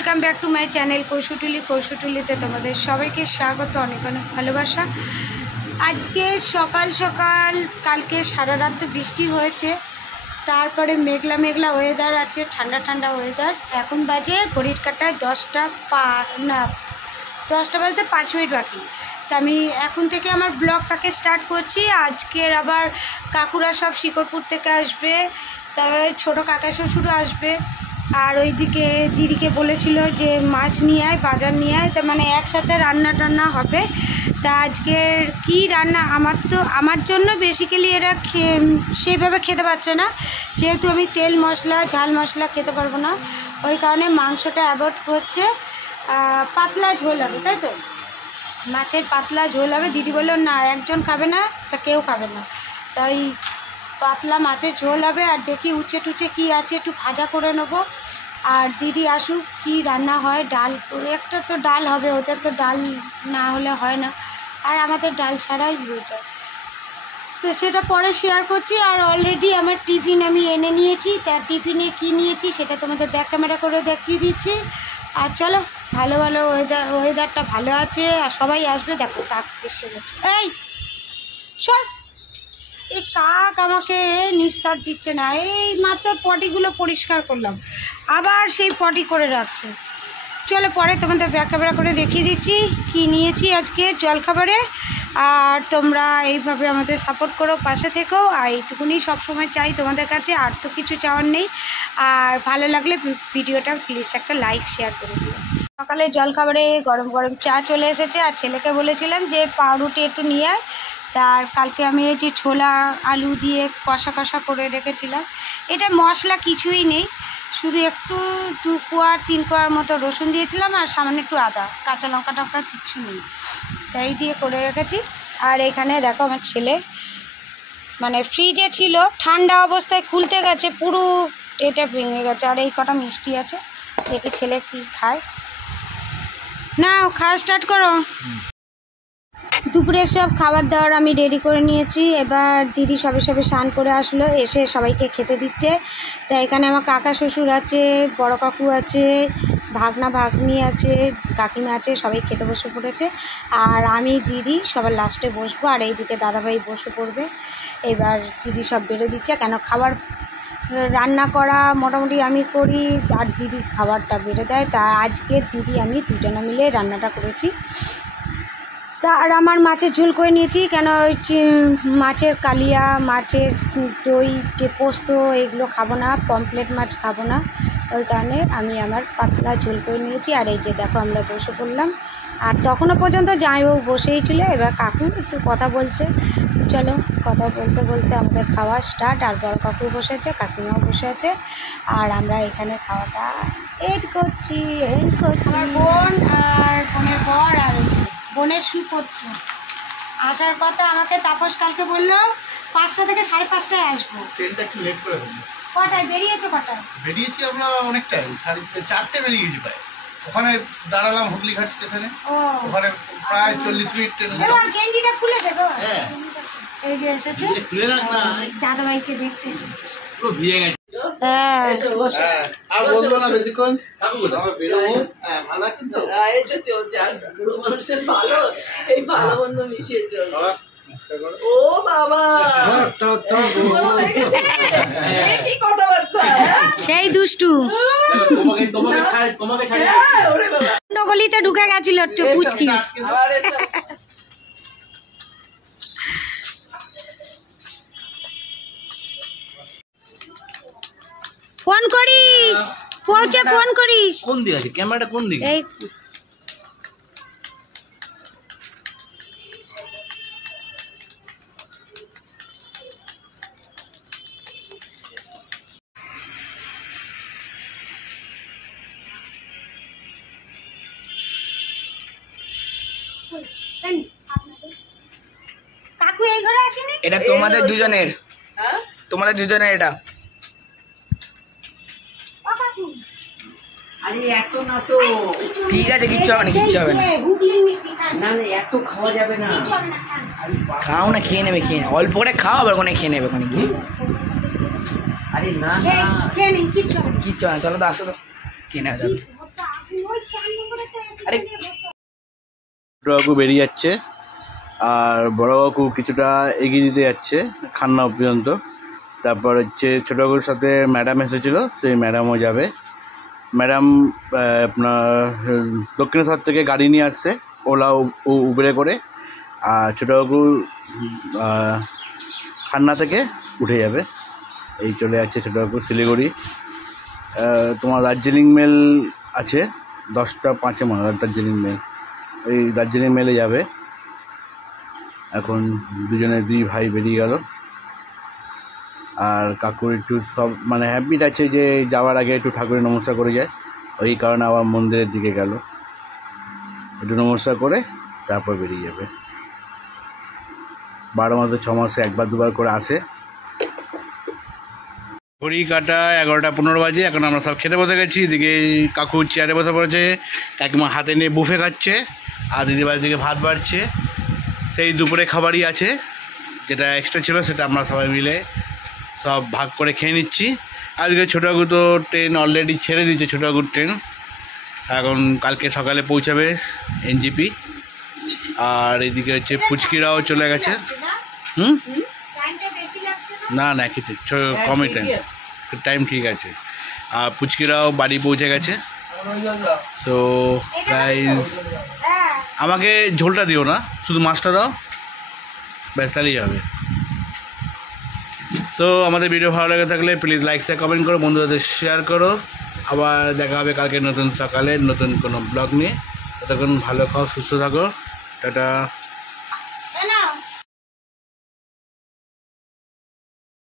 Welcome back to my channel কৌশুটুলিতে তোমাদের সবাইকে স্বাগত, অনেক অনেক ভালোবাসা। আজকে সকাল সকাল কালকে সারা রাত তো বৃষ্টি হয়েছে, তারপরে মেঘলা মেঘলা ওয়েদার আছে, ঠান্ডা ঠান্ডা ওয়েদার। এখন বাজে ঘড়ির কাঁটায় 10টা বাজতে 5 মিনিট বাকি। তা আমি এখন থেকে আমার ব্লগটাকে স্টার্ট করছি। আজকের আবার কাকুরা সব শিকরপুর থেকে আসবে, তারপরে ছোটো কাকা শ্বশুরও আসবে। আর ওইদিকে দিদিকে বলেছিল যে মাছ নিয়ে আয়, বাজার নিয়ে আয়, তার মানে একসাথে রান্না টান্না হবে। তা আজকের কি রান্না, আমার জন্য বেসিক্যালি এরা সেইভাবে খেতে পারছে না, যেহেতু আমি তেল মশলা ঝাল মশলা খেতে পারবো না, ওই কারণে মাংসটা অ্যাভয়েড করছে। পাতলা ঝোল হবে, তাই তো, মাছের পাতলা ঝোল হবে। দিদি বললো না, একজন খাবে না, তা কেউ খাবে না, তাই পাতলা মাছের ঝোল হবে। আর দেখি উচ্ছে টুচ্ছে কী আছে, একটু ভাজা করে নেবো। আর দিদি আসুক, কি রান্না হয়। ডাল, একটা তো ডাল হবে, ওদের তো ডাল না হলে হয় না, আর আমাদের ডাল ছাড়াই হয়ে যায়, তো সেটা পরে শেয়ার করছি। আর অলরেডি আমার টিফিন আমি এনে নিয়েছি, তার টিফিনে কী নিয়েছি সেটা তোমাদের ব্যাক ক্যামেরা করে দেখিয়ে দিচ্ছি। আর চলো, ভালো ভালো ওয়েদারটা ভালো আছে, আর সবাই আসবে। দেখো কাক এসে গেছে, এই সর, এই কাক আমাকে নিস্তার দিচ্ছে না। এই মাত্র পটিগুলো পরিষ্কার করলাম, আবার সেই পটি করে রাখছে। চলো পরে তোমাদের ব্যাক ক্যামেরা করে দেখিয়ে দিচ্ছি কি নিয়েছি আজকে জলখাবারে। আর তোমরা এইভাবে আমাদের সাপোর্ট করো, পাশে থেকো। আর এইটুকুনি সবসময় চাই তোমাদের কাছে, আর তো কিছু চাওয়ার নেই। আর ভালো লাগলে ভিডিওটা প্লিজ একটা লাইক শেয়ার করে দিও। সকালে জলখাবারে গরম গরম চা চলে এসেছে, আর ছেলেকে বলেছিলাম যে পাউরুটি একটু নিয়ে আয়। তার কালকে আমি এই যে ছোলা আলু দিয়ে কষা কষা করে রেখেছিলাম, এটা মশলা কিছুই নেই, শুধু একটু 2 কোয়া 3 কোয়ার মতো রসুন দিয়েছিলাম, আর সামান্য একটু আদা, কাঁচা লঙ্কা টঙ্কা কিচ্ছু নেই, তাই দিয়ে করে রেখেছি। আর এখানে দেখো আমার ছেলে, মানে ফ্রিজে ছিল, ঠান্ডা অবস্থায় খুলতে গেছে, পুরো এটা ভেঙে গেছে। আর এই কটা মিষ্টি আছে, দেখি ছেলে কি খায়। না, খাওয়া স্টার্ট করো। দুপুরের সব খাবার দাবার আমি রেডি করে নিয়েছি। এবার দিদি সবে স্নান করে আসলো, এসে সবাইকে খেতে দিচ্ছে। তা এখানে আমার কাকা শ্বশুর আছে, বড় কাকু আছে, ভাগনা ভাগ্নি আছে, কাকিমা আছে, সবাই খেতে বসে পড়েছে। আর আমি দিদি সবার লাস্টে বসবো, আর এইদিকে দাদাভাই বসে পড়বে। এবার দিদি সব বেড়ে দিচ্ছে, কেন খাবার রান্না করা মোটামুটি আমি করি, আর দিদি খাবারটা বেড়ে দেয়। তা আজকে দিদি আমি দুজনে মিলে রান্নাটা করেছি। তা আর আমার মাছের ঝোল করে নিয়েছি, কেন ওই মাছের কালিয়া, মাছের দই, পোস্ত এগুলো খাবো না, পমফ্লেট মাছ খাবো না, ওই কারণে আমি আমার পাতলা ঝোল করে নিয়েছি। আর এই যে দেখো আমরা বসে পড়লাম, আর তখনও পর্যন্ত জামাইবাবু বসেই ছিল। এবার কাকু একটু কথা বলছে, চলো কথা বলতে বলতে আমাদের খাওয়া স্টার্ট। আর বড় কাকু বসেছে, কাকিমাও বসে আছে, আর আমরা এখানে খাওয়াটা এড করছি। আমার বোন আর বোনের বর আর বোনের সুপুত্র আসার কথা। আমাকে তাপস কালকে বললো 5টা থেকে 5:30টায় আসবো। ট্রেনটা একটু লেট করে দেবো। কটায় বেরিয়েছো? কটায় বেরিয়েছি আমরা? অনেকটাই, 4:30 বেরিয়ে গেছি প্রায়। ওখানে দাঁড়ালাম হুগলিঘাট স্টেশনে, ওখানে প্রায় 40 মিনিট ট্রেন। গেঞ্জিটা খুলে দেবো। এই যে এসেছে দাদাভাইকে দেখতে এসেছে, পুরো ভিজে গেছে। আর বলবো না বেশিক্ষণ, আমরা বেরোবো। ভালো আছেন তো? এই তো চলছে, আর পুরো মানুষের ভালো, এই ভালো মন্দ মিশিয়ে চলছে। ও বাবা, কি কথাবার্তা, সেই দুষ্টু গলিতে ঢুকে গেছিল একটু পুচকি। ফোন করিস, পৌঁছে ফোন করিস। কোন দিকে আছে ক্যামেরাটা? কোন দিকে? এই কাকু এই ঘরে আসেনি? এটা তোমাদের দুজনের, তোমাদের দুজনের এটা। আরে এত না তো, ঠিক আছে, কিচ্ছু হবে না, কিচ্ছু হবে না। না না এত খাওয়া যাবে না। খাও না, খেয়ে নেবে, খেয়ে নেবে, অল্প করে খাও, আবার ওখানে খেয়ে নেবে ওখানে গিয়ে। আরে না খেয়ে নিন, কিচ্ছু হবে না। কিচ্ছু হবে না, চলো তো, আসো তো, খেয়ে নেওয়া যাবে। আরে ছোটো কাকু বেরিয়ে যাচ্ছে আর বড় কাকু কিছুটা এগিয়ে দিতে যাচ্ছে খান্না পর্যন্ত। তারপর হচ্ছে ছোটো কাকুর সাথে ম্যাডাম এসেছিল, সেই ম্যাডামও যাবে। ম্যাডাম আপনার দক্ষিণেশ্বর থেকে গাড়ি নিয়ে আসছে ওলা উবেরে করে, আর ছোটো কাকু খান্না থেকে উঠে যাবে। এই চলে যাচ্ছে ছোটো কাকু শিলিগুড়ি। তোমার দার্জিলিং মেল আছে 10:05 মনে হয় দার্জিলিং মেল, ওই দার্জিলিং মেলে যাবে। এখন দুই ভাই বেরিয়ে গেল। আর কাকুর একটু সব মানে হ্যাবিট আছে যে যাওয়ার আগে একটু ঠাকুরের নমস্কার করে যায়, ওই কারণে আবার মন্দিরের দিকে গেল, একটু নমস্কার করে তারপর বেরিয়ে যাবে। 12 মাসে 6 মাসে একবার দুবার করে আসে। ঘড়ি কাটা 11:15 বাজে। এখন আমরা সব খেতে বসে গেছি। এদিকে কাকু চেয়ারে বসে পড়েছে, কাকিমা হাতে নিয়ে বুফে খাচ্ছে, আর দিদিবাড়ির দিকে ভাত বাড়ছে। সেই দুপুরে খাবারই আছে, যেটা এক্সট্রা ছিল সেটা আমরা সবাই মিলে সব ভাগ করে খেয়ে নিচ্ছি। আজকে ছোটো কাকু তো ট্রেন অলরেডি ছেড়ে দিয়েছে, ছোটো কাকুর ট্রেন এখন কালকে সকালে পৌঁছাবে এনজিপি। আর এদিকে হচ্ছে পুচকিরাও চলে গেছে। না না কিছু কমই টাইম ঠিক আছে। আর পুচকিরাও বাড়ি পৌঁছে গেছে। সো গাইজ আমাকে ঝোলটা দিও না, শুধু মাছটা দাও, ব্যাস তাহলেই হবে। তো আমাদের ভিডিও ভালো লাগে থাকলে প্লিজ লাইক শেয়ার কমেন্ট করো, বন্ধুদের শেয়ার করো। আবার দেখা হবে কালকে নতুন সকালে নতুন কোনো ব্লগ নিয়ে। ততক্ষণ ভালো খাও, সুস্থ থাকো, টাটা।